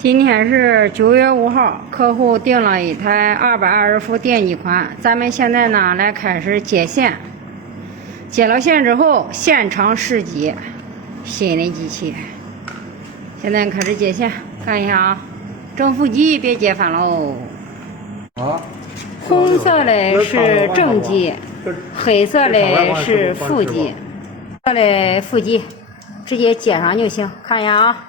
今天是9月5号，客户订了一台220伏电机款，咱们现在呢来开始接线。接了线之后，现场试机新的机器。现在开始接线，看一下啊，正负极别接反喽。啊，红色的是正极，黑色的是负极。黑色的负极直接接上就行，看一下啊。